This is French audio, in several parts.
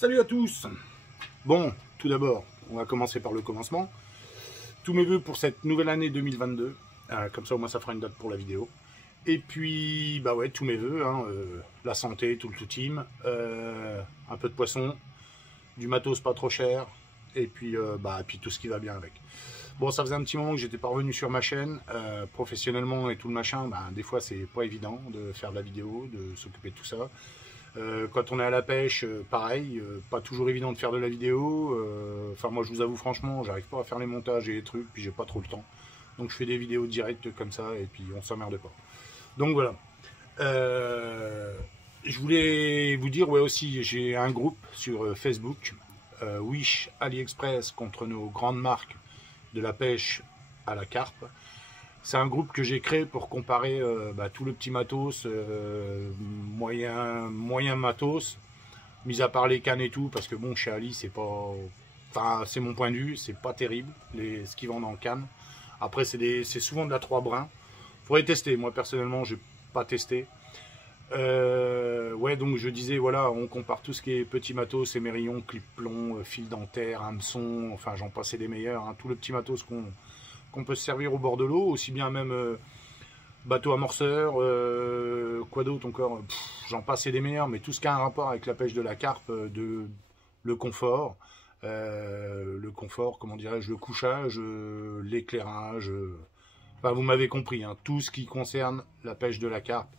Salut à tous. Bon, tout d'abord, on va commencer par le commencement. Tous mes voeux pour cette nouvelle année 2022. Comme ça, au moins, ça fera une date pour la vidéo. Et puis, bah ouais, tous mes voeux. La santé, tout le team. Un peu de poisson. Du matos pas trop cher. Et puis, puis tout ce qui va bien avec. Bon, ça faisait un petit moment que j'étais pas revenu sur ma chaîne. Professionnellement et tout le machin, des fois, c'est pas évident de faire de la vidéo, de s'occuper de tout ça. Quand on est à la pêche, pareil, pas toujours évident de faire de la vidéo. Enfin, moi, je vous avoue franchement, j'arrive pas à faire les montages et les trucs, puis j'ai pas trop le temps. Donc, je fais des vidéos directes comme ça, et puis on s'emmerde pas. Donc voilà. Je voulais vous dire, ouais aussi, j'ai un groupe sur Facebook, Wish AliExpress contre nos grandes marques de la pêche à la carpe. C'est un groupe que j'ai créé pour comparer tout le petit matos, moyen matos, mis à part les cannes et tout, parce que bon, chez Ali, c'est pas... Enfin, c'est mon point de vue, c'est pas terrible, ce qu'ils vendent en canne. Après, c'est souvent de la 3 brins. Faudrait tester, moi personnellement, j'ai pas testé. Ouais, donc je disais, voilà, on compare tout ce qui est petit matos, émerillon, clip plomb, fil dentaire, hameçon, enfin j'en passais des meilleurs, hein, tout le petit matos qu'on peut se servir au bord de l'eau, aussi bien même bateau amorceur, quoi d'autre encore, j'en passais des meilleurs, mais tout ce qui a un rapport avec la pêche de la carpe, le confort, comment dirais-je, le couchage, l'éclairage, enfin vous m'avez compris, hein, tout ce qui concerne la pêche de la carpe,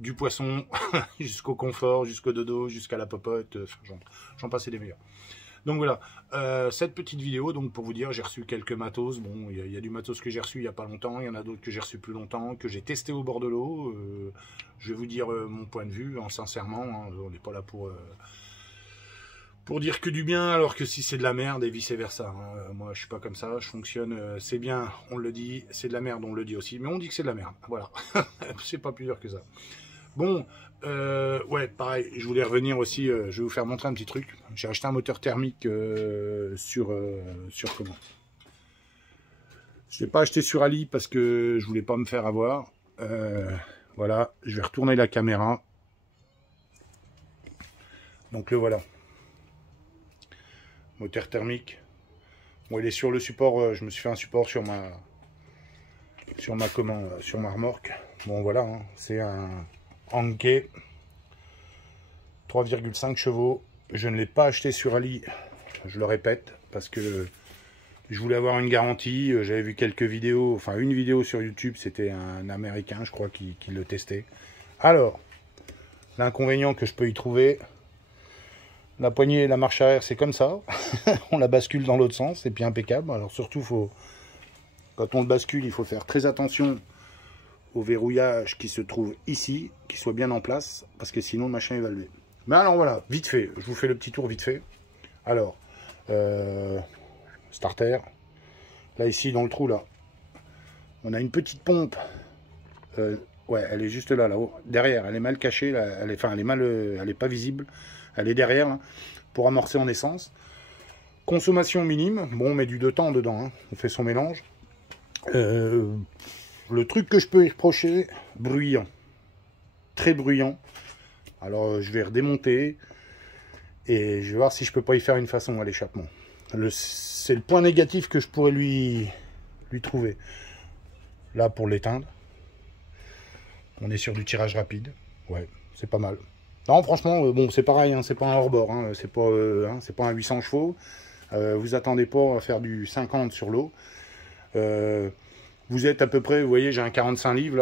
du poisson jusqu'au confort, jusqu'au dodo, jusqu'à la popote, j'en passais des meilleurs. Donc voilà, cette petite vidéo, donc pour vous dire, j'ai reçu quelques matos. Bon, il y a du matos que j'ai reçu il n'y a pas longtemps, il y en a d'autres que j'ai reçu plus longtemps, que j'ai testé au bord de l'eau. Je vais vous dire mon point de vue, sincèrement, hein, on n'est pas là pour dire que du bien, alors que si c'est de la merde et vice versa. Hein. Moi, je suis pas comme ça, je fonctionne, c'est bien, on le dit, c'est de la merde, on le dit aussi, mais on dit que c'est de la merde. Voilà, c'est pas plus dur que ça. Bon, ouais, pareil, je voulais revenir aussi, je vais vous faire montrer un petit truc. J'ai acheté un moteur thermique sur comment? Je ne l'ai pas acheté sur Ali parce que je voulais pas me faire avoir. Voilà, je vais retourner la caméra. Donc le voilà. Moteur thermique. Bon, il est sur le support, je me suis fait un support sur ma remorque. Bon voilà, hein, c'est un Anke 3,5 chevaux. Je ne l'ai pas acheté sur Ali, je le répète, parce que je voulais avoir une garantie. J'avais vu quelques vidéos, enfin une vidéo sur YouTube, c'était un Américain, je crois, qui le testait. Alors, l'inconvénient que je peux y trouver, la poignée et la marche arrière, c'est comme ça. On la bascule dans l'autre sens, et puis impeccable. Alors surtout, quand on le bascule, il faut faire très attention au verrouillage qui se trouve ici, qui soit bien en place, parce que sinon le machin il va lever. Mais alors voilà, vite fait, je vous fais le petit tour vite fait. Alors, starter, là ici dans le trou là, on a une petite pompe, ouais, elle est juste là, là-haut, derrière, elle est mal cachée, là, elle est pas visible, elle est derrière, hein, pour amorcer en essence. Consommation minime, bon, on met du 2 temps dedans, hein, on fait son mélange. Le truc que je peux y reprocher, bruyant. Très bruyant. Alors je vais redémonter. Et je vais voir si je peux pas y faire une façon à l'échappement. C'est le point négatif que je pourrais lui trouver. Là pour l'éteindre. On est sur du tirage rapide. Ouais, c'est pas mal. Non franchement, bon c'est pareil, hein, c'est pas un hors-bord. Hein, c'est pas un 800 chevaux. Vous attendez pas à faire du 50 sur l'eau. Vous êtes à peu près, vous voyez, j'ai un 45 livres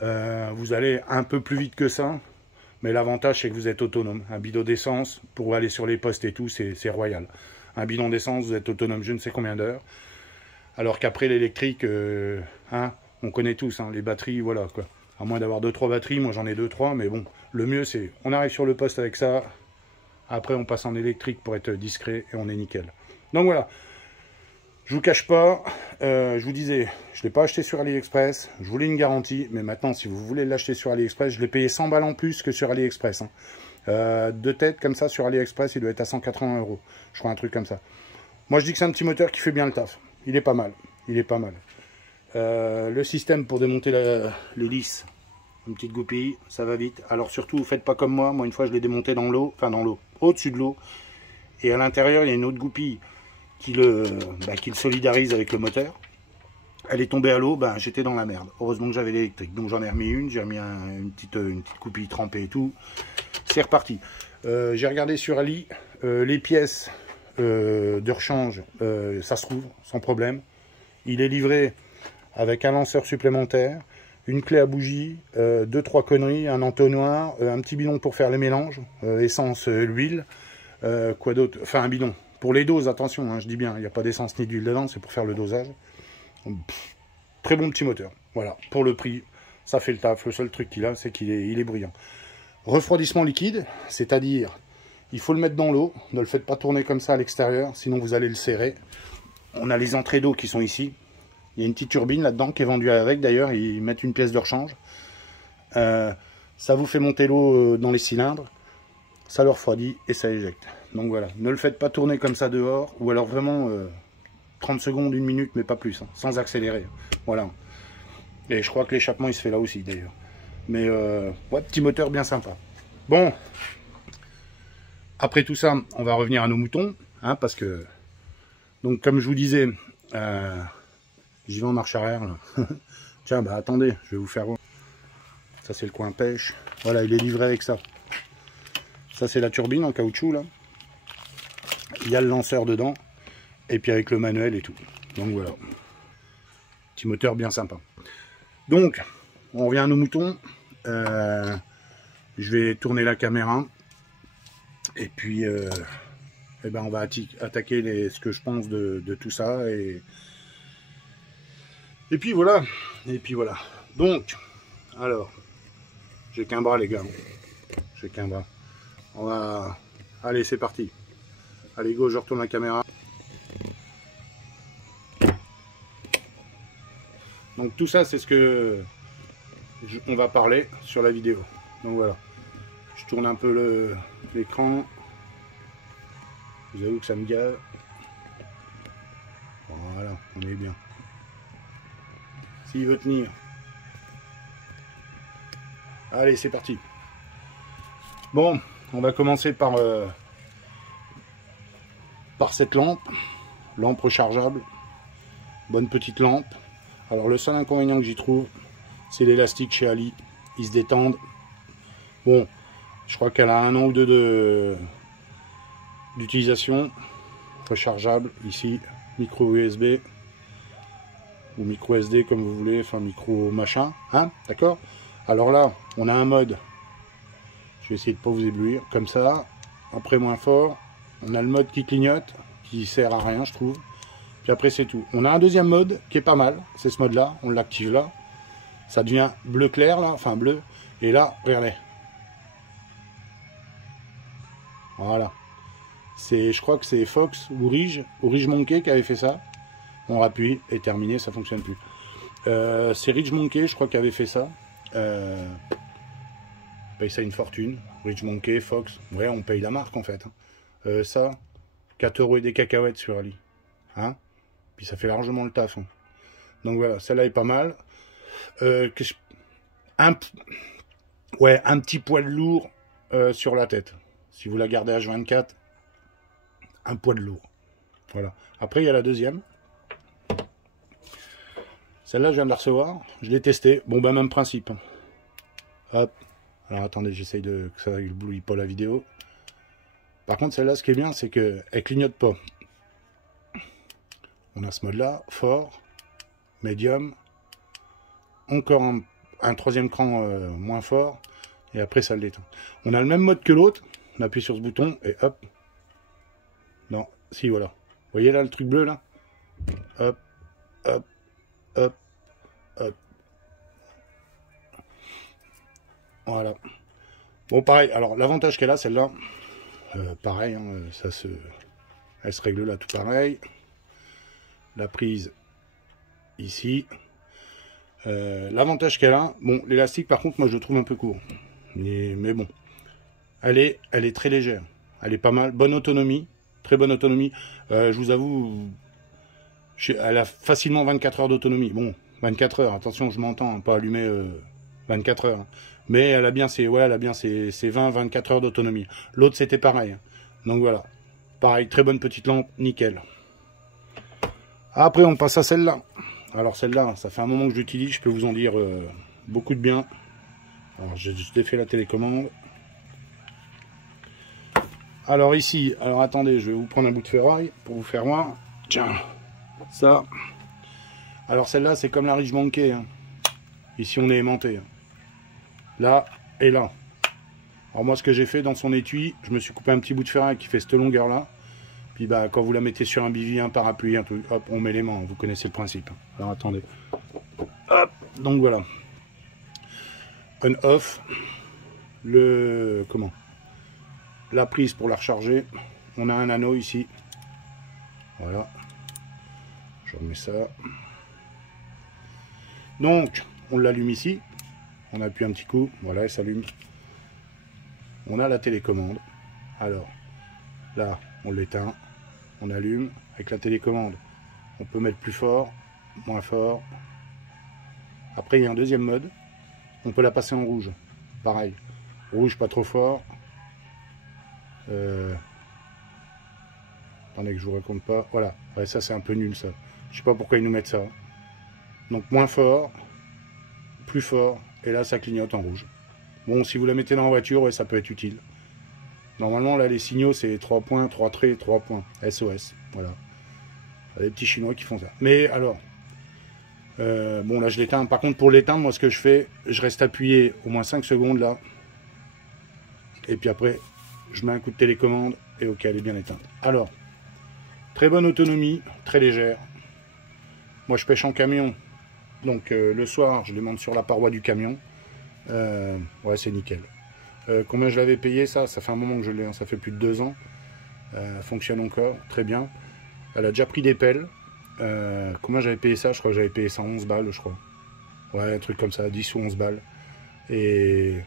là. Vous allez un peu plus vite que ça. Mais l'avantage, c'est que vous êtes autonome. Un bidon d'essence, pour aller sur les postes et tout, c'est royal. Un bidon d'essence, vous êtes autonome je ne sais combien d'heures. Alors qu'après, l'électrique, on connaît tous, hein, les batteries, voilà, quoi. À moins d'avoir 2-3 batteries, moi j'en ai 2-3, mais bon, le mieux, c'est, on arrive sur le poste avec ça. Après, on passe en électrique pour être discret et on est nickel. Donc voilà. Je vous cache pas, je vous disais, je ne l'ai pas acheté sur AliExpress, je voulais une garantie, mais maintenant si vous voulez l'acheter sur AliExpress, je l'ai payé 100 balles en plus que sur AliExpress. Hein. De tête comme ça sur AliExpress, il doit être à 180 €, je crois un truc comme ça. Moi je dis que c'est un petit moteur qui fait bien le taf, il est pas mal, il est pas mal. Le système pour démonter l'hélice, une petite goupille, ça va vite. Alors surtout, faites pas comme moi, une fois je l'ai démonté dans l'eau, enfin dans l'eau, au-dessus de l'eau, et à l'intérieur il y a une autre goupille qui le solidarise avec le moteur. Elle est tombée à l'eau, ben, j'étais dans la merde. Heureusement que j'avais l'électrique, donc j'en ai remis une, j'ai remis une petite goupille trempée et tout. C'est reparti. J'ai regardé sur Ali, les pièces de rechange, ça se trouve sans problème. Il est livré avec un lanceur supplémentaire, une clé à bougie, 2-3 conneries, un entonnoir, un petit bidon pour faire les mélanges, essence, l'huile, quoi d'autre, enfin un bidon. Pour les doses, attention, hein, je dis bien, il n'y a pas d'essence ni d'huile dedans, c'est pour faire le dosage. Pff, très bon petit moteur, voilà, pour le prix, ça fait le taf. Le seul truc qu'il a, c'est qu'il est brillant. Refroidissement liquide, c'est-à-dire, il faut le mettre dans l'eau, ne le faites pas tourner comme ça à l'extérieur, sinon vous allez le serrer. On a les entrées d'eau qui sont ici. Il y a une petite turbine là-dedans qui est vendue avec, d'ailleurs, ils mettent une pièce de rechange. Ça vous fait monter l'eau dans les cylindres, ça le refroidit et ça éjecte. Donc voilà, ne le faites pas tourner comme ça dehors, ou alors vraiment 30 secondes, 1 minute, mais pas plus, hein, sans accélérer. Voilà. Et je crois que l'échappement il se fait là aussi d'ailleurs. Mais ouais, petit moteur bien sympa. Bon, après tout ça, on va revenir à nos moutons, hein, parce que, donc comme je vous disais, j'y vais en marche arrière là. Tiens, bah attendez, je vais vous faire voir. Ça c'est le coin pêche. Voilà, il est livré avec ça. Ça c'est la turbine en caoutchouc là. Il y a le lanceur dedans. Et puis avec le manuel et tout. Donc voilà. Petit moteur bien sympa. Donc, on revient à nos moutons. Je vais tourner la caméra. Et puis, eh ben on va attaquer ce que je pense de tout ça. Et puis voilà. Et puis voilà. Donc, alors, j'ai qu'un bras les gars. J'ai qu'un bras. On va... Allez, c'est parti. Allez, go, je retourne la caméra. Donc tout ça, c'est ce que on va parler sur la vidéo. Donc voilà. Je tourne un peu l'écran. Je vous avoue que ça me gave. Voilà, on est bien. S'il veut tenir. Allez, c'est parti. Bon, on va commencer par cette lampe rechargeable. Bonne petite lampe. Alors le seul inconvénient que j'y trouve, c'est l'élastique chez Ali. Ils se détendent. Bon, je crois qu'elle a 1 an ou 2 d'utilisation. Rechargeable, ici, micro USB. Ou micro SD comme vous voulez, enfin micro machin. Hein, d'accord? Alors là, on a un mode. Je vais essayer de ne pas vous éblouir. Comme ça, après moins fort. On a le mode qui clignote, qui sert à rien je trouve. Puis après c'est tout. On a un deuxième mode qui est pas mal, c'est ce mode là, on l'active là. Ça devient bleu clair là, enfin bleu. Et là, regardez. Voilà. Je crois que c'est Fox ou Ridge Monkey qui avait fait ça. On rappuie et terminé, ça fonctionne plus. C'est Ridge Monkey, je crois, qui avait fait ça. Paye ça une fortune. Ridge Monkey, Fox. Ouais, on paye la marque en fait. Ça, 4 € et des cacahuètes sur Ali. Hein? Puis ça fait largement le taf. Hein. Donc voilà, celle-là est pas mal. Un petit poil lourd sur la tête. Si vous la gardez H24, un poil lourd. Voilà. Après, il y a la deuxième. Celle-là, je viens de la recevoir. Je l'ai testée. Bon, ben, même principe. Hop. Alors, attendez, j'essaye que ça ne bouille pas la vidéo. Par contre, celle-là, ce qui est bien, c'est qu'elle ne clignote pas. On a ce mode-là, fort, médium, encore un troisième cran moins fort, et après ça le détend. On a le même mode que l'autre, on appuie sur ce bouton, et hop. Non, si, voilà. Vous voyez là le truc bleu, là? Hop, hop, hop, hop. Voilà. Bon, pareil, alors l'avantage qu'elle a, celle-là, pareil, hein, elle se règle là tout pareil. La prise ici. L'avantage qu'elle a, bon, l'élastique par contre, moi je le trouve un peu court. Mais bon, elle est très légère. Elle est pas mal, bonne autonomie, très bonne autonomie. Je vous avoue, elle a facilement 24 heures d'autonomie. Bon, 24 heures, attention, je m'entends, pas allumer 24 heures. Hein. Mais elle a bien ses 20-24 heures d'autonomie. L'autre c'était pareil. Hein. Donc voilà. pareil, très bonne petite lampe, nickel. Après, on passe à celle-là. Alors celle-là, ça fait un moment que je l'utilise, je peux vous en dire beaucoup de bien. Alors, je défais la télécommande. Alors ici, alors attendez, je vais vous prendre un bout de ferraille pour vous faire voir. Tiens, ça. Alors celle-là, c'est comme la Rich Monkey. Hein. Ici, on est aimanté. Hein. Là et là. Alors moi, ce que j'ai fait dans son étui, je me suis coupé un petit bout de ferraille qui fait cette longueur-là. Puis bah, quand vous la mettez sur un bivy, un parapluie, un truc, hop, on met les mains. Vous connaissez le principe. Alors attendez. Hop, donc voilà. On-off. Le... comment ? La prise pour la recharger. On a un anneau ici. Voilà. Je remets ça. Donc, on l'allume ici. On appuie un petit coup. Voilà, elle s'allume. On a la télécommande. Alors, là, on l'éteint. On allume. Avec la télécommande, on peut mettre plus fort, moins fort. Après, il y a un deuxième mode. On peut la passer en rouge. Pareil. Rouge, pas trop fort. Attendez que je vous raconte pas. Voilà. Ouais, ça, c'est un peu nul, ça. Je sais pas pourquoi ils nous mettent ça. Donc, moins fort, plus fort. Et là, ça clignote en rouge. Bon, si vous la mettez dans la voiture, ouais, ça peut être utile. Normalement, là, les signaux, c'est 3 points, 3 traits, 3 points. SOS. Voilà. Il y a des petits Chinois qui font ça. Mais alors, bon, là, je l'éteins. Par contre, pour l'éteindre, moi, ce que je fais, je reste appuyé au moins 5 secondes, là. Et puis après, je mets un coup de télécommande. Et ok, elle est bien éteinte. Alors, très bonne autonomie, très légère. Moi, je pêche en camion. Donc, le soir, je les monte sur la paroi du camion. Ouais, c'est nickel. Combien je l'avais payé, ça fait un moment que je l'ai, hein, ça fait plus de 2 ans. Fonctionne encore, très bien. Elle a déjà pris des pelles. Combien j'avais payé ça? Je crois que j'avais payé ça 11 balles, je crois. Ouais, un truc comme ça, 10 ou 11 balles. Et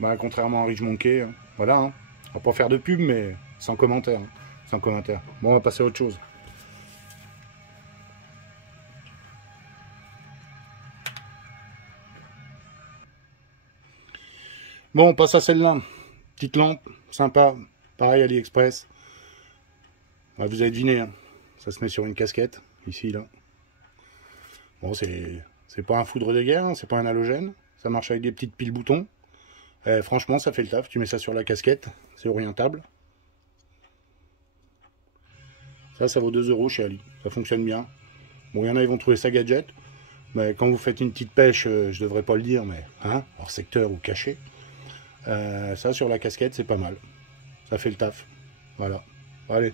bah, contrairement à Rich Monkey, hein, voilà. Hein, on va pas faire de pub, mais sans commentaire. Hein, sans commentaire. Bon, on va passer à autre chose. Bon, on passe à celle-là. Petite lampe, sympa. Pareil, AliExpress. Bah, vous avez deviné, hein. Ça se met sur une casquette, ici, là. Bon, c'est pas un foudre de guerre, hein, c'est pas un halogène. Ça marche avec des petites piles boutons. Franchement, ça fait le taf. Tu mets ça sur la casquette, c'est orientable. Ça vaut 2 € chez Ali. Ça fonctionne bien. Bon, il y en a, ils vont trouver ça gadget. Mais quand vous faites une petite pêche, je devrais pas le dire, mais hein, hors secteur ou caché. Ça, sur la casquette, c'est pas mal. Ça fait le taf. Voilà. Allez.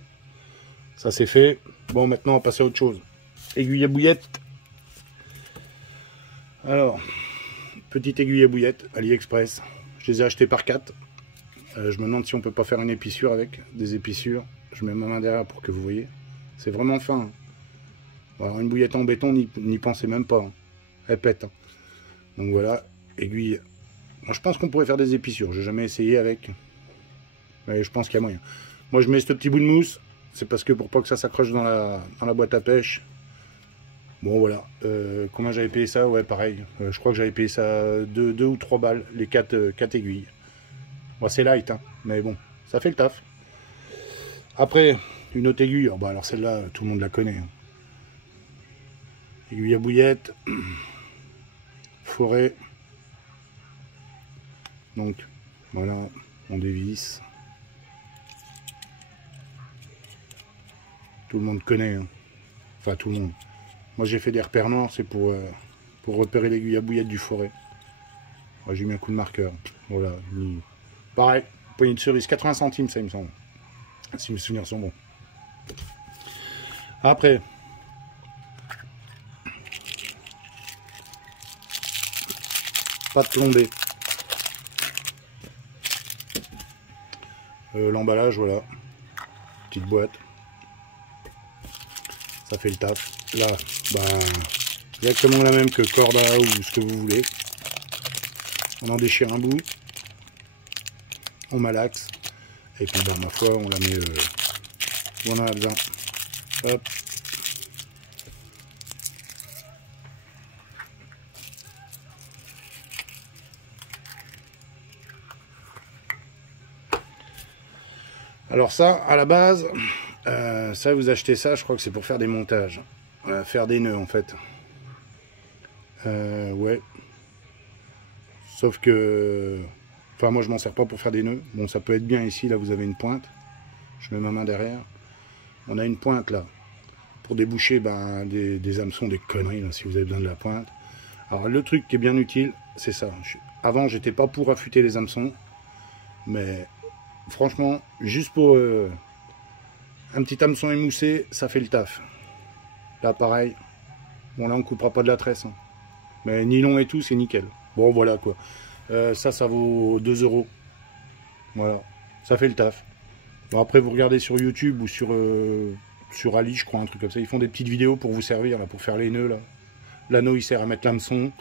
Ça, c'est fait. Bon, maintenant, on va passer à autre chose. Aiguille à bouillette. Alors, petite aiguille à bouillette, AliExpress. Je les ai achetées par 4. Je me demande si on peut pas faire une épissure avec. Des épissures. Je mets ma main derrière pour que vous voyez. C'est vraiment fin. Alors, une bouillette en béton, n'y pensez même pas. Hein. Elle pète. Hein. Donc voilà, aiguille. Moi, je pense qu'on pourrait faire des épissures. J'ai jamais essayé avec. Mais je pense qu'il y a moyen. Moi, je mets ce petit bout de mousse. C'est parce que pour pas que ça s'accroche dans la boîte à pêche. Bon, voilà. Combien j'avais payé ça? Ouais, pareil. Je crois que j'avais payé ça 2 ou 3 balles. Les 4 aiguilles. Bon, c'est light, hein. Mais bon, ça fait le taf. Après, une autre aiguille. Oh, bah, alors celle-là, tout le monde la connaît. Hein. Aiguille à bouillette. Forêt. Donc, voilà, on dévisse. Tout le monde connaît. Hein. Enfin, tout le monde. Moi, j'ai fait des repères noirs, c'est pour repérer l'aiguille à bouillette du forêt. J'ai mis un coup de marqueur. Voilà. Pareil, poignée de cerise, 80 centimes, ça, il me semble. Si mes souvenirs sont bons. Après, pas de plombée. L'emballage, voilà. Petite boîte. Ça fait le taf. Là, bah, exactement la même que Corda ou ce que vous voulez. On en déchire un bout. On malaxe. Et puis, bah, ma foi, on la met où on en a besoin. Hop. Alors ça, à la base, ça vous achetez ça, je crois que c'est pour faire des montages. Faire des nœuds en fait. Ouais. Sauf que... Enfin moi je m'en sers pas pour faire des nœuds. Bon ça peut être bien ici, là vous avez une pointe. Je mets ma main derrière. On a une pointe là. Pour déboucher des hameçons, des conneries là, si vous avez besoin de la pointe. Alors le truc qui est bien utile, c'est ça. Avant j'étais pas pour affûter les hameçons. Mais franchement, juste pour un petit hameçon émoussé, ça fait le taf. Là pareil. Bon là on coupera pas de la tresse. Hein. Mais nylon et tout, c'est nickel. Bon voilà quoi. Ça vaut 2 €. Voilà. Ça fait le taf. Bon après vous regardez sur YouTube ou sur Ali, je crois, un truc comme ça. Ils font des petites vidéos pour vous servir, là, pour faire les nœuds là. L'anneau il sert à mettre l'hameçon.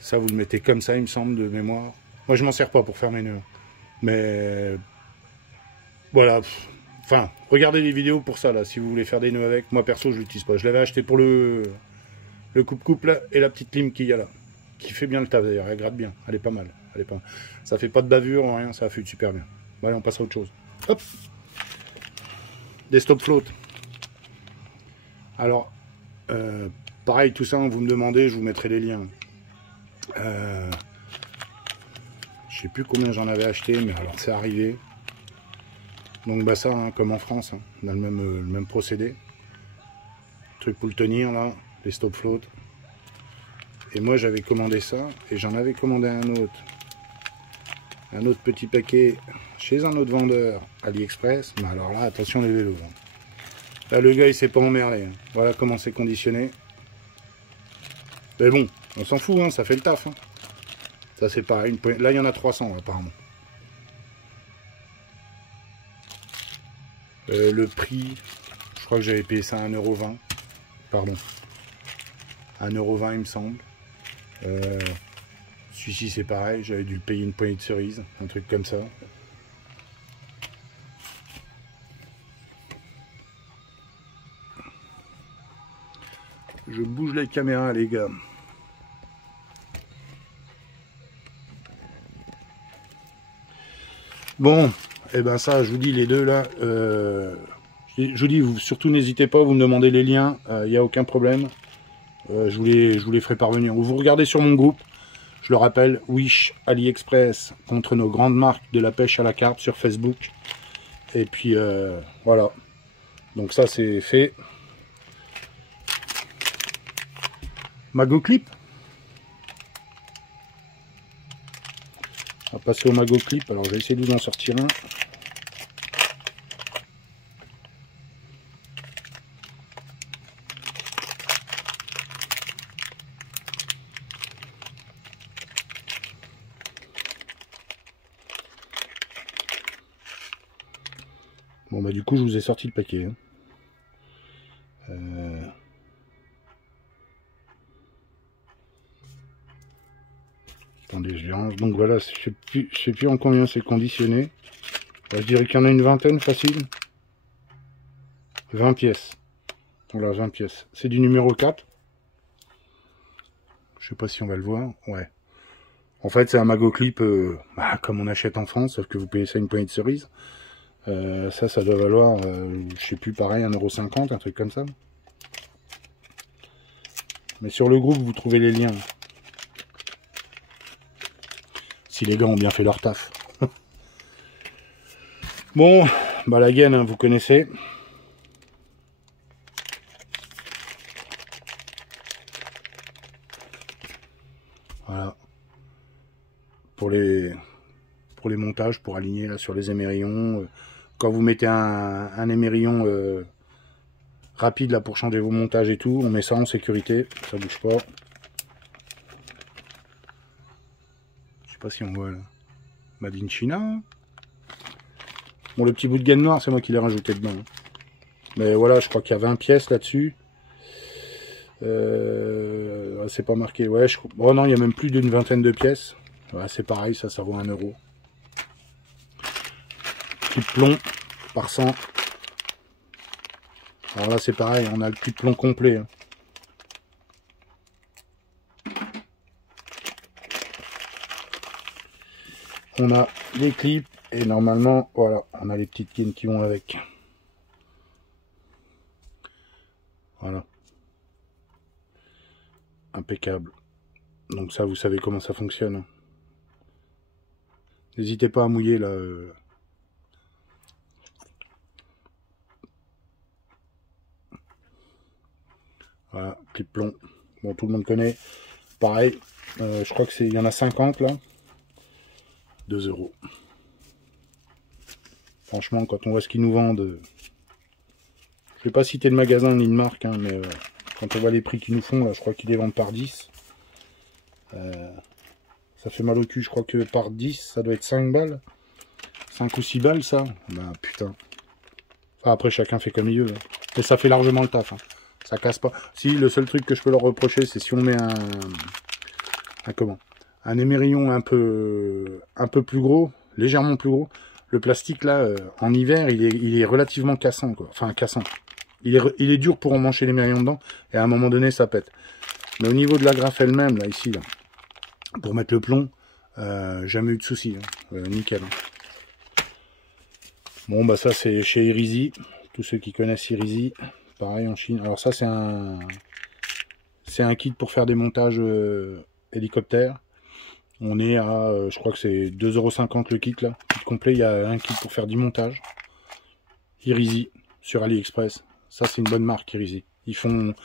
Ça vous le mettez comme ça il me semble de mémoire. Moi je m'en sers pas pour faire mes nœuds. Mais voilà. Enfin, regardez les vidéos pour ça là, si vous voulez faire des nœuds avec. Moi perso je l'utilise pas. Je l'avais acheté pour le coupe-coupe là et la petite lime qu'il y a là. Qui fait bien le taf d'ailleurs, elle gratte bien, elle est pas mal. Elle est pas mal. Ça fait pas de bavure, rien, ça affûte super bien. Bon, allez, on passe à autre chose. Hop. Des stop float. Alors, pareil, tout ça, vous me demandez, je vous mettrai les liens. Je sais plus combien j'en avais acheté, mais alors c'est arrivé. Donc bah ça, hein, comme en France, hein, on a le même procédé. Truc pour le tenir là, les stop float. Et moi j'avais commandé ça, et j'en avais commandé un autre petit paquet chez un autre vendeur, AliExpress. Mais alors là, attention les vélos. Hein. Là le gars il s'est pas emmerdé. Hein. Voilà comment c'est conditionné. Mais bon, on s'en fout, hein, ça fait le taf. Hein. Ça c'est pareil. Là il y en a 300 apparemment. Le prix, je crois que j'avais payé ça à 1,20 €. Pardon. 1,20 € il me semble. Celui-ci c'est pareil, j'avais dû le payer une poignée de cerises, un truc comme ça. Je bouge les caméras les gars. Bon, et ben ça je vous dis les deux là, je vous dis surtout n'hésitez pas, vous me demandez les liens, il n'y a aucun problème. Je vous les ferai parvenir. Ou vous regardez sur mon groupe, je le rappelle, Wish, AliExpress, contre nos grandes marques de la pêche à la carpe sur Facebook. Et puis voilà. Donc ça c'est fait. Mago clip. On va passer au mago clip. Alors je vais essayer de vous en sortir un. Bon bah du coup je vous ai sorti le paquet. Attendez, je range. Donc voilà, je sais plus en combien c'est conditionné. Je dirais qu'il y en a une vingtaine facile. 20 pièces. Voilà, 20 pièces. C'est du numéro 4. Je sais pas si on va le voir. Ouais. En fait c'est un mago clip comme on achète en France, sauf que vous payez ça une poignée de cerises. Ça doit valoir, je sais plus, pareil, 1,50 €, un truc comme ça. Mais sur le groupe, vous trouvez les liens. Si les gars ont bien fait leur taf. Bon, bah la gaine, hein, vous connaissez. Voilà. Pour les montages, pour aligner là sur les émerillons. Quand vous mettez un émerillon rapide là pour changer vos montages et tout, on met ça en sécurité, ça bouge pas. Je sais pas si on voit là. Made in China. Bon, le petit bout de gaine noir, c'est moi qui l'ai rajouté dedans. Mais voilà, je crois qu'il y a 20 pièces là-dessus. C'est pas marqué. Ouais, oh non, il y a même plus d'une vingtaine de pièces. Ouais, c'est pareil, ça vaut 1 €. Clip plomb par 100. Alors là, c'est pareil, on a le clip plomb complet. Hein. On a les clips Et normalement, voilà, on a les petites gaines qui vont avec. Voilà. Impeccable. Donc ça, vous savez comment ça fonctionne. N'hésitez pas à mouiller là. Voilà, clip plomb. Bon, tout le monde connaît. Pareil, je crois que il y en a 50 là. 2 €. Franchement, quand on voit ce qu'ils nous vendent, je vais pas citer de magasin ni de marque, hein, mais quand on voit les prix qu'ils nous font, là, je crois qu'ils les vendent par 10. Ça fait mal au cul, je crois que par 10, ça doit être 5 balles. 5 ou 6 balles, ça. Bah putain. Enfin, après, chacun fait comme il veut. Hein. Mais ça fait largement le taf. Hein. Ça casse pas. Si, le seul truc que je peux leur reprocher, c'est si on met un émerillon un peu plus gros, légèrement plus gros. Le plastique, là, en hiver, il est relativement cassant, quoi. Enfin, cassant. Il est dur pour emmancher l'émerillon dedans, et à un moment donné, ça pète. Mais au niveau de la graffe elle-même, là, ici, là, pour mettre le plomb, jamais eu de soucis. Hein. Nickel. Hein. Bon, bah ça, c'est chez Irizy. Tous ceux qui connaissent Irizy, pareil en Chine. Alors ça, c'est un kit pour faire des montages hélicoptères. On est à, je crois que c'est 2,50 € le kit, là. Kit complet, il y a un kit pour faire 10 montages. Irizy, sur AliExpress. Ça, c'est une bonne marque, Irizy. Ils font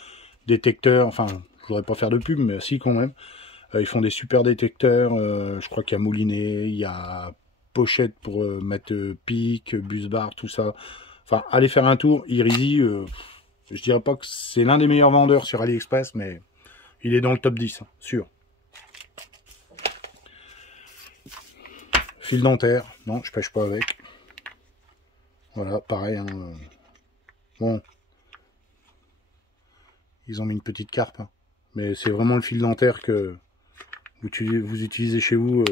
détecteurs, enfin, je voudrais pas faire de pub, mais si, quand même. Ils font des super détecteurs. Je crois qu'il y a moulinet, il y a pochette pour mettre pic, bus bar, tout ça. Enfin, allez faire un tour. Irizy, je dirais pas que c'est l'un des meilleurs vendeurs sur AliExpress, mais il est dans le top 10, hein, sûr. Fil dentaire, non, je pêche pas avec. Voilà, pareil. Hein, bon, ils ont mis une petite carpe, hein, mais c'est vraiment le fil dentaire que vous utilisez chez vous.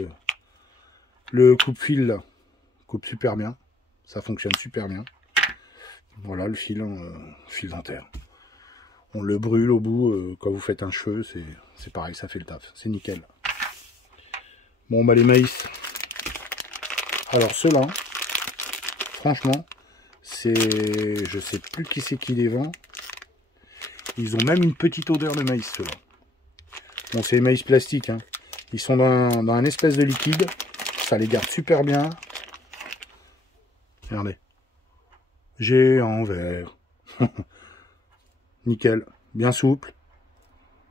Le coupe-fil, là, coupe super bien. Ça fonctionne super bien. Voilà le fil, fil dentaire. On le brûle au bout quand vous faites un cheveu, c'est pareil, ça fait le taf. C'est nickel. Bon, bah les maïs. Alors ceux-là, franchement, c'est... Je sais plus qui c'est qui les vend. Ils ont même une petite odeur de maïs, ceux-là. Bon, c'est les maïs plastiques. Hein. Ils sont dans un espèce de liquide. Ça les garde super bien. Regardez. J'ai en verre. Nickel. Bien souple.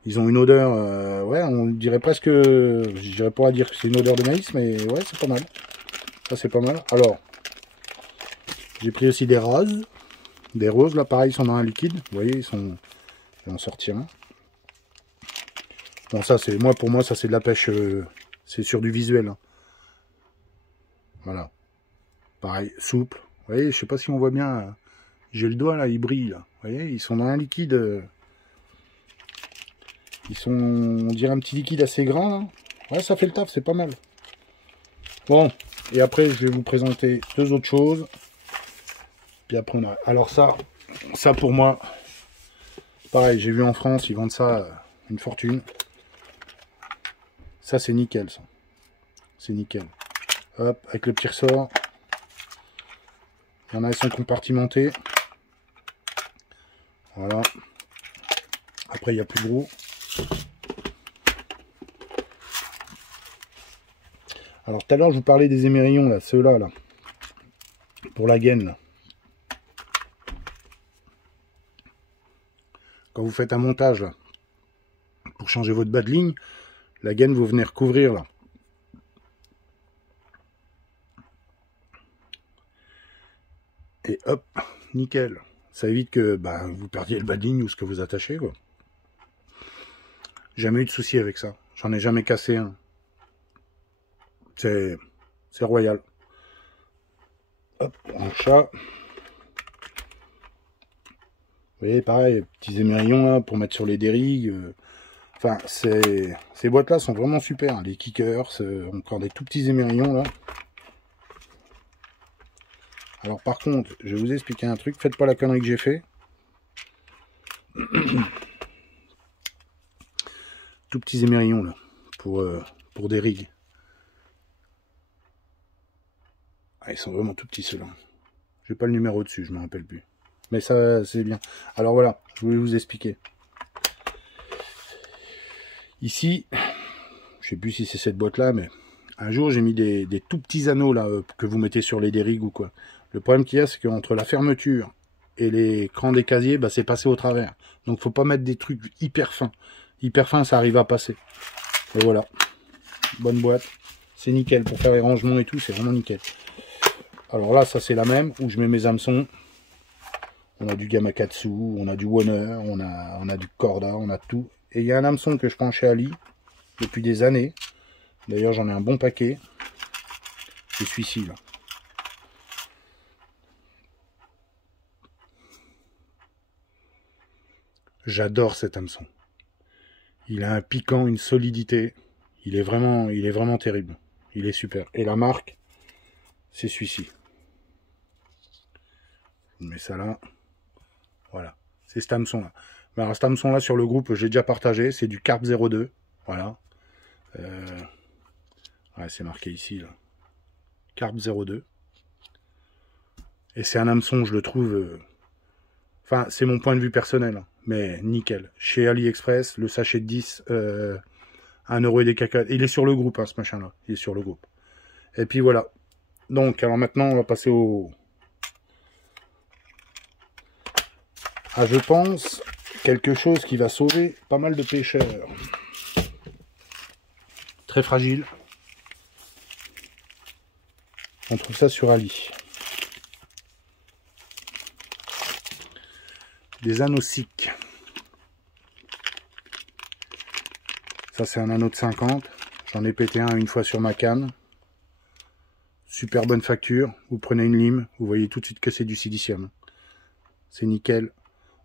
Ils ont une odeur... ouais, on dirait presque... Je dirais pas à dire que c'est une odeur de maïs, mais ouais, c'est pas mal. Ça, c'est pas mal. Alors, j'ai pris aussi des roses. Des roses, là, pareil, ils sont dans un liquide. Vous voyez, ils sont... Je vais en sortir un. Bon, ça, c'est... Pour moi, ça, c'est de la pêche... c'est sur du visuel. Hein. Voilà. Pareil, souple. Vous voyez, je sais pas si on voit bien. J'ai le doigt, là, il brille, là. Vous voyez, ils sont dans un liquide... Ils sont... On dirait un petit liquide assez grand, là. Ouais, ça fait le taf, c'est pas mal. Bon, et après, je vais vous présenter deux autres choses. Puis après, on a... Alors ça pour moi, pareil, j'ai vu en France, ils vendent ça une fortune. Ça, c'est nickel, ça. C'est nickel. Hop, avec le petit ressort. Il y en a, ils sont compartimentés. Voilà. Après, il y a plus gros. Alors, tout à l'heure, je vous parlais des émerillons, là, ceux-là, là. Pour la gaine, là. Quand vous faites un montage, là, pour changer votre bas de ligne, la gaine, vous venez recouvrir, là. Et hop, nickel. Ça évite que bah, vous perdiez le bas de ligne ou ce que vous attachez, quoi. Jamais eu de souci avec ça. J'en ai jamais cassé un. C'est royal. Hop, un chat. Vous voyez, pareil, petits émerillons là pour mettre sur les dérigues. Enfin, ces boîtes-là sont vraiment super. Hein. Les kickers, encore des tout petits émerillons là. Alors par contre, je vais vous expliquer un truc. Faites pas la connerie que j'ai fait. Tout petits émerillons là pour des rigues. Ah, ils sont vraiment tout petits ceux-là. J'ai pas le numéro dessus, je me rappelle plus. Mais ça, c'est bien. Alors voilà, je voulais vous expliquer. Ici, je sais plus si c'est cette boîte-là, mais un jour, j'ai mis des tout petits anneaux là que vous mettez sur les dérigues ou quoi. Le problème qu'il y a, c'est qu'entre la fermeture et les crans des casiers, bah, c'est passé au travers. Donc, faut pas mettre des trucs hyper fins. Hyper fins, ça arrive à passer. Et voilà. Bonne boîte. C'est nickel. Pour faire les rangements et tout, c'est vraiment nickel. Alors là, ça c'est la même, où je mets mes hameçons. On a du Gamakatsu, on a du Warner, on a du Corda, on a tout. Et il y a un hameçon que je prends chez Ali depuis des années. D'ailleurs, j'en ai un bon paquet. C'est celui-ci, là. J'adore cet hameçon. Il a un piquant, une solidité. Il est vraiment terrible. Il est super. Et la marque, c'est celui-ci. Je mets ça là. Voilà. C'est cet hameçon-là. Mais alors, cet hameçon-là, sur le groupe, j'ai déjà partagé. C'est du Carp 02. Voilà. Ouais, c'est marqué ici, là. Carp 02. Et c'est un hameçon, je le trouve... Enfin, c'est mon point de vue personnel, hein, mais nickel. Chez AliExpress, le sachet de 10, 1 euro et des cacahuètes. Il est sur le groupe, hein, ce machin-là. Il est sur le groupe. Et puis voilà. Donc, alors maintenant, on va passer au... Ah, je pense, quelque chose qui va sauver pas mal de pêcheurs. Très fragile. On trouve ça sur Ali. Des anneaux SICK. Ça, c'est un anneau de 50. J'en ai pété un une fois sur ma canne. Super bonne facture. Vous prenez une lime, vous voyez tout de suite que c'est du silicium. C'est nickel.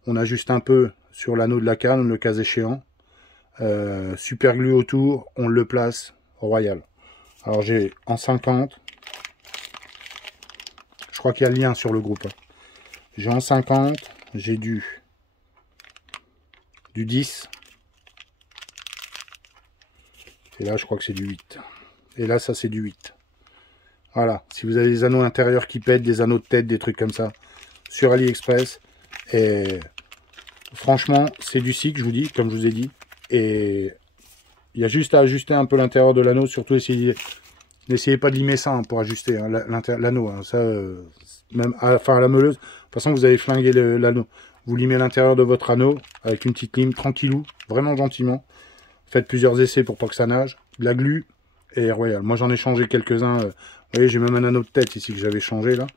On ajuste un peu sur l'anneau de la canne, le cas échéant. Super glue autour, on le place royal. Alors j'ai en 50. Je crois qu'il y a le lien sur le groupe. J'ai en 50, j'ai du 10. Et là, je crois que c'est du 8. Et là, ça, c'est du 8. Voilà. Si vous avez des anneaux intérieurs qui pètent, des anneaux de tête, des trucs comme ça, sur AliExpress. Et franchement, c'est du SICK, je vous dis, comme je vous ai dit. Et il y a juste à ajuster un peu l'intérieur de l'anneau. Surtout, n'essayez pas de limer ça hein, pour ajuster hein, l'anneau. Hein, ça, même à la meuleuse. De toute façon, vous avez flingué l'anneau. Vous limez l'intérieur de votre anneau avec une petite lime, tranquillou, vraiment gentiment. Faites plusieurs essais pour pas que ça nage. De la glu et royal. Moi, j'en ai changé quelques-uns. Vous voyez, j'ai même un anneau de tête ici que j'avais changé là.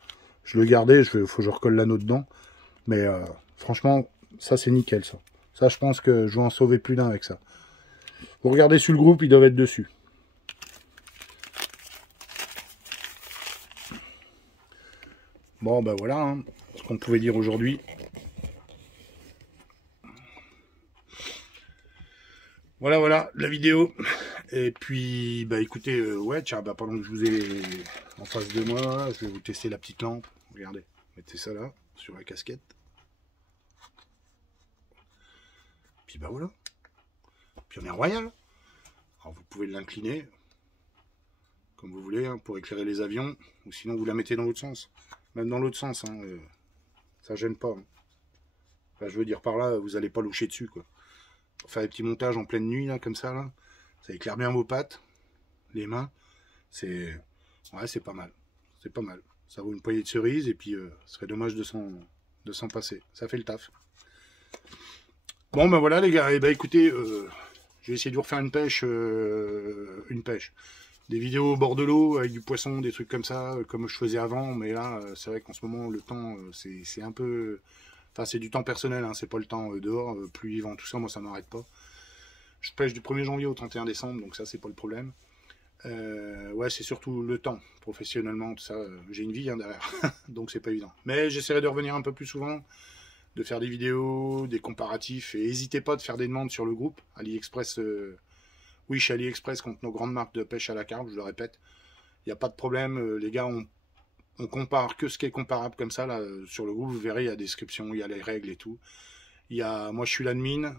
Je le gardais, il faut que je recolle l'anneau dedans. Mais franchement, ça c'est nickel ça. Ça, je pense que je vais en sauver plus d'un avec ça. Vous regardez sur le groupe, ils doivent être dessus. Bon, ben voilà hein, ce qu'on pouvait dire aujourd'hui. Voilà, la vidéo. Et puis, bah écoutez, ouais, tiens, bah pendant que je vous ai en face de moi, je vais vous tester la petite lampe. Regardez, mettez ça là, sur la casquette. Puis bah voilà. Puis on est royal. Alors vous pouvez l'incliner, comme vous voulez, hein, pour éclairer les avions. Ou sinon vous la mettez dans l'autre sens. Même dans l'autre sens, hein, ça gêne pas. Hein. Enfin, je veux dire par là, vous n'allez pas loucher dessus, quoi. Pour faire des petits montages en pleine nuit, là, comme ça, là. Ça éclaire bien vos pattes, les mains. C'est... Ouais, c'est pas mal. C'est pas mal. Ça vaut une poignée de cerises, et puis ce serait dommage de s'en passer. Ça fait le taf. Bon, ben voilà, les gars. Et ben écoutez, je vais essayer de vous refaire une pêche. Des vidéos au bord de l'eau, avec du poisson, des trucs comme ça, comme je faisais avant. Mais là, c'est vrai qu'en ce moment, le temps, c'est un peu... Enfin, c'est du temps personnel, hein, c'est pas le temps dehors, pluie, vent, tout ça, moi ça m'arrête pas. Je pêche du 1er janvier au 31 décembre, donc ça c'est pas le problème. Ouais, c'est surtout le temps, professionnellement, tout ça. J'ai une vie hein, derrière, donc c'est pas évident. Mais j'essaierai de revenir un peu plus souvent, de faire des vidéos, des comparatifs, et n'hésitez pas de faire des demandes sur le groupe AliExpress. Oui, chez AliExpress, contre nos grandes marques de pêche à la carpe, je le répète, il n'y a pas de problème, les gars, on compare que ce qui est comparable comme ça, là, sur le groupe, vous verrez, il y a des descriptions, il y a les règles et tout. Moi, je suis l'admin,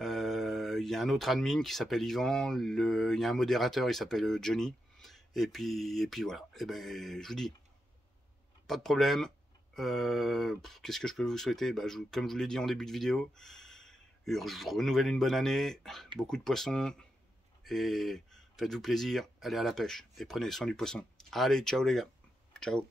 il y a un autre admin qui s'appelle Yvan, il y a un modérateur, il s'appelle Johnny, et puis voilà. Et ben, je vous dis, pas de problème. Qu'est-ce que je peux vous souhaiter? Comme je vous l'ai dit en début de vidéo, je renouvelle une bonne année, beaucoup de poissons, et faites-vous plaisir, allez à la pêche, et prenez soin du poisson. Allez, ciao les gars, ciao.